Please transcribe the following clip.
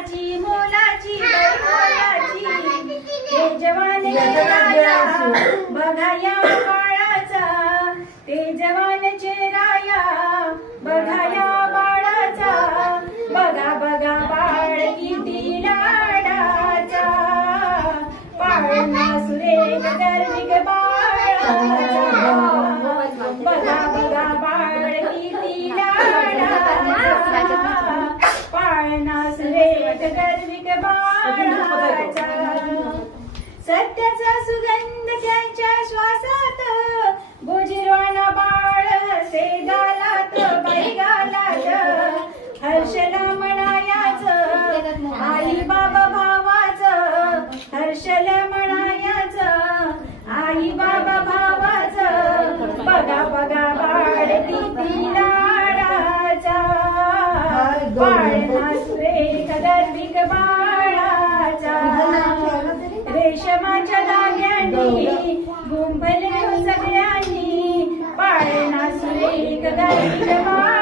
मोलाची मोलाची मोलाची ते जवान चेहरा बघा या बाळाचा ते जवान चेहरा बघा या बाळाचा बघा बघा बाळ किती लाडाचा पाळणा सुरेख गर्विक बाळाचा बघा बघा बाळ किती लाडाचा पाळणा सुरेख गर्विक बाळाचा सत्याचा सुगंध त्यांच्या श्वासात गोजिरवाणा बाळ से गालात बाई गालात हर्षला म्हणायाच आई बाबा भावाच हर्षला म्हणायाच आई बाबा भावाच बघा बघा बाळ किती लाडाचा पाळणा सुरेख गर्विक बाळ